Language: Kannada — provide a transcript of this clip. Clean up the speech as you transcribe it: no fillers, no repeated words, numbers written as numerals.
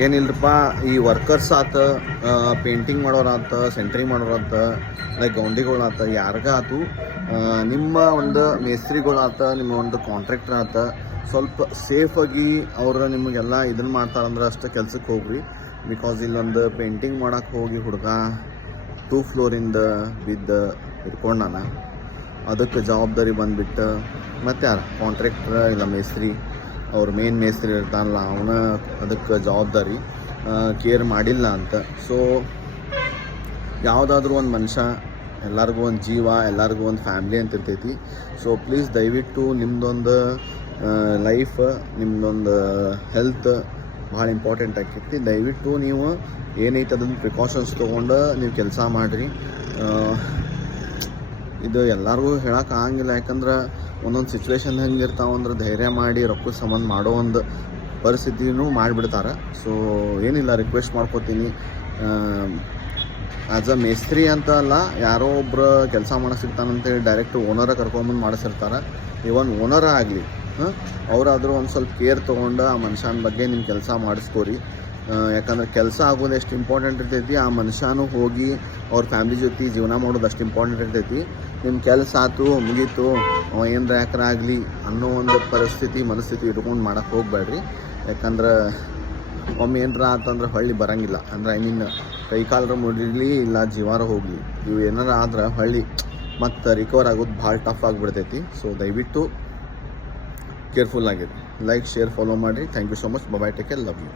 ಏನಿಲ್ಲರಪ್ಪ, ಈ ವರ್ಕರ್ಸ್ ಆತ, ಪೇಂಟಿಂಗ್ ಮಾಡೋರಾತ, ಸೆಂಟ್ರಿಂಗ್ ಮಾಡೋರಾತ, ಲೈಕ್ ಗೌಂಡಿಗಳಾತ, ಯಾರಿಗಾತು ನಿಮ್ಮ ಒಂದು ಮೇಸ್ತ್ರಿಗಳಾತ, ನಿಮ್ಮ ಒಂದು ಕಾಂಟ್ರಾಕ್ಟರ್ ಆತ, ಸ್ವಲ್ಪ ಸೇಫಾಗಿ ಅವ್ರು ನಿಮಗೆಲ್ಲ ಇದನ್ನು ಮಾಡ್ತಾರಂದ್ರೆ ಅಷ್ಟೇ ಕೆಲ್ಸಕ್ಕೆ ಹೋಗ್ರಿ. ಬಿಕಾಸ್ ಇಲ್ಲೊಂದು ಪೇಂಟಿಂಗ್ ಮಾಡೋಕ್ಕೆ ಹೋಗಿ ಹುಡುಗ 2 ಫ್ಲೋರಿಂದ ಬಿದ್ದು ಹಿಡ್ಕೊಂಡಾನ. ಅದಕ್ಕೆ ಜವಾಬ್ದಾರಿ ಬಂದುಬಿಟ್ಟು ಮತ್ತು ಯಾರು ಕಾಂಟ್ರಾಕ್ಟ್ರ್ ಇಲ್ಲ ಮೇಸ್ತ್ರಿ, ಅವ್ರ ಮೇನ್ ಮೇಸ್ತ್ರಿ ಇರ್ತಾನಲ್ಲ ಅವನ ಅದಕ್ಕೆ ಜವಾಬ್ದಾರಿ ಕೇರ್ ಮಾಡಿಲ್ಲ ಅಂತ. ಸೊ ಯಾವುದಾದ್ರೂ ಒಂದು ಮನುಷ್ಯ, ಎಲ್ಲರಿಗೂ ಒಂದು ಜೀವ, ಎಲ್ಲರಿಗೂ ಒಂದು ಫ್ಯಾಮ್ಲಿ ಅಂತ ಇರ್ತೈತಿ. ಸೊ ಪ್ಲೀಸ್ ದಯವಿಟ್ಟು ನಿಮ್ಮದೊಂದು ಲೈಫ್, ನಿಮ್ಮದೊಂದು ಹೆಲ್ತ್ ಭಾಳ ಇಂಪಾರ್ಟೆಂಟ್ ಆಕೈತಿ. ದಯವಿಟ್ಟು ನೀವು ಏನೈತೆ ಅದನ್ನು ಪ್ರಿಕಾಷನ್ಸ್ ತೊಗೊಂಡು ನೀವು ಕೆಲಸ ಮಾಡಿರಿ. ಇದು ಎಲ್ಲರಿಗೂ ಹೇಳೋಕೆ ಆಗಂಗಿಲ್ಲ, ಯಾಕಂದ್ರೆ ಒಂದೊಂದು ಸಿಚುವೇಶನ್ ಹೆಂಗೆ ಇರ್ತಾವಂದ್ರೆ ಧೈರ್ಯ ಮಾಡಿ ರೊಕ್ಕದ ಸಂಬಂಧ ಮಾಡೋ ಒಂದು ಪರಿಸ್ಥಿತಿನೂ ಮಾಡಿಬಿಡ್ತಾರೆ. ಸೊ ಏನಿಲ್ಲ, ರಿಕ್ವೆಸ್ಟ್ ಮಾಡ್ಕೋತೀನಿ, ಆ್ಯಸ್ ಅ ಮೇಸ್ತ್ರಿ ಅಂತ ಅಲ್ಲ, ಯಾರೋ ಒಬ್ಬರು ಕೆಲಸ ಮಾಡೋಕೆ ಸಿಗ್ತಾನಂತೇಳಿ ಡೈರೆಕ್ಟ್ ಓನರ ಕರ್ಕೊಂಬಂದು ಮಾಡಿಸಿರ್ತಾರೆ. ಇವನ್ ಓನರ ಆಗಲಿ, ಅವರಾದರೂ ಒಂದು ಸ್ವಲ್ಪ ಕೇರ್ ತೊಗೊಂಡು ಆ ಮನುಷ್ಯನ ಬಗ್ಗೆ ನಿಮ್ಮ ಕೆಲಸ ಮಾಡಿಸ್ಕೋರಿ. ಯಾಕಂದ್ರೆ ಕೆಲಸ ಆಗೋದು ಎಷ್ಟು ಇಂಪಾರ್ಟೆಂಟ್ ಇರ್ತೈತಿ, ಆ ಮನುಷ್ಯನೂ ಹೋಗಿ ಅವ್ರ ಫ್ಯಾಮ್ಲಿ ಜೊತೆ ಜೀವನ ಮಾಡೋದು ಅಷ್ಟು ಇಂಪಾರ್ಟೆಂಟ್ ಇರ್ತೈತಿ. ನಿಮ್ಮ ಕೆಲಸ ಆಯ್ತು ಮುಗೀತು, ಏನರ ಯಾಕರಾಗಲಿ ಅನ್ನೋ ಒಂದು ಮನಸ್ಥಿತಿ ಇಟ್ಕೊಂಡು ಮಾಡೋಕ್ಕೆ ಹೋಗಬೇಡ್ರಿ. ಯಾಕಂದ್ರೆ ಒಮ್ಮೆ ಏನರ ಆತಂದ್ರೆ ಹೊಳ್ಳಿ ಬರೋಂಗಿಲ್ಲ. ಅಂದ್ರೆ ಐ ಮೀನ್ ಕೈ ಕಾಲರ ಮುಡಿಲಿ ಇಲ್ಲ ಜೀವಾರ ಹೋಗಲಿ, ಇವು ಏನಾರ ಆದ್ರೆ ಹೊಳ್ಳಿ ಮತ್ತು ರಿಕವರ್ ಆಗೋದು ಭಾಳ ಟಫ್ ಆಗಿಬಿಡ್ತೈತಿ. ಸೊ ದಯವಿಟ್ಟು ಕೇರ್ಫುಲ್ ಆಗಿರಿ. ಲೈಕ್, ಶೇರ್, ಫಾಲೋ ಮಾಡಿರಿ. Thank you so much. Bye, take care, love you.